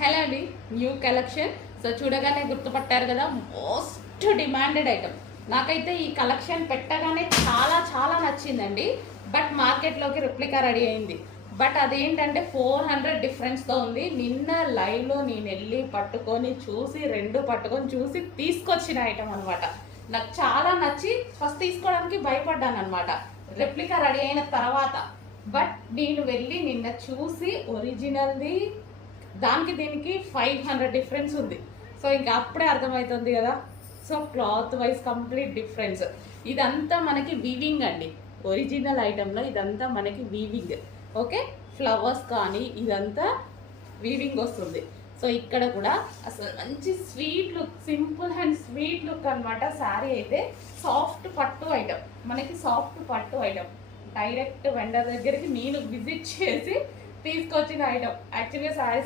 Hello అండి, new collection. So చూడగానే గుర్తుపట్టారు కదా, మోస్ట్ డిమాండెడ్ ఐటమ్. నాకైతే ఈ కలెక్షన్ పెట్టగానే చాలా చాలా నచ్చిందండి. బట్ మార్కెట్లోకి రిప్లికా రెడీ అయింది. బట్ అదేంటంటే 400 డిఫరెన్స్తో ఉంది. నిన్న లైవ్లో నేను వెళ్ళి పట్టుకొని చూసి, రెండు పట్టుకొని చూసి తీసుకొచ్చిన ఐటమ్ అనమాట. నాకు చాలా నచ్చి ఫస్ట్ తీసుకోవడానికి భయపడ్డాను అనమాట, రెప్లికా రెడీ అయిన తర్వాత. బట్ నేను వెళ్ళి నిన్న చూసి ఒరిజినల్ది దానికి దీనికి 500 డిఫరెన్స్ ఉంది. సో ఇంకా అప్పుడే అర్థమవుతుంది కదా. So cloth wise complete difference. ఇదంతా మనకి వీవింగ్ అండి, ఒరిజినల్ ఐటెంలో ఇదంతా మనకి వీవింగ్. ఓకే, ఫ్లవర్స్ కానీ ఇదంతా వీవింగ్ వస్తుంది. సో ఇక్కడ కూడా అసలు మంచి sweet look, simple and sweet look అనమాట. శారీ అయితే సాఫ్ట్ పట్టు ఐటమ్, మనకి సాఫ్ట్ పట్టు ఐటమ్. డైరెక్ట్ వెండర్ దగ్గరికి నేను విజిట్ చేసి తీసుకొచ్చిన ఐటమ్. యాక్చువల్గా శారీస్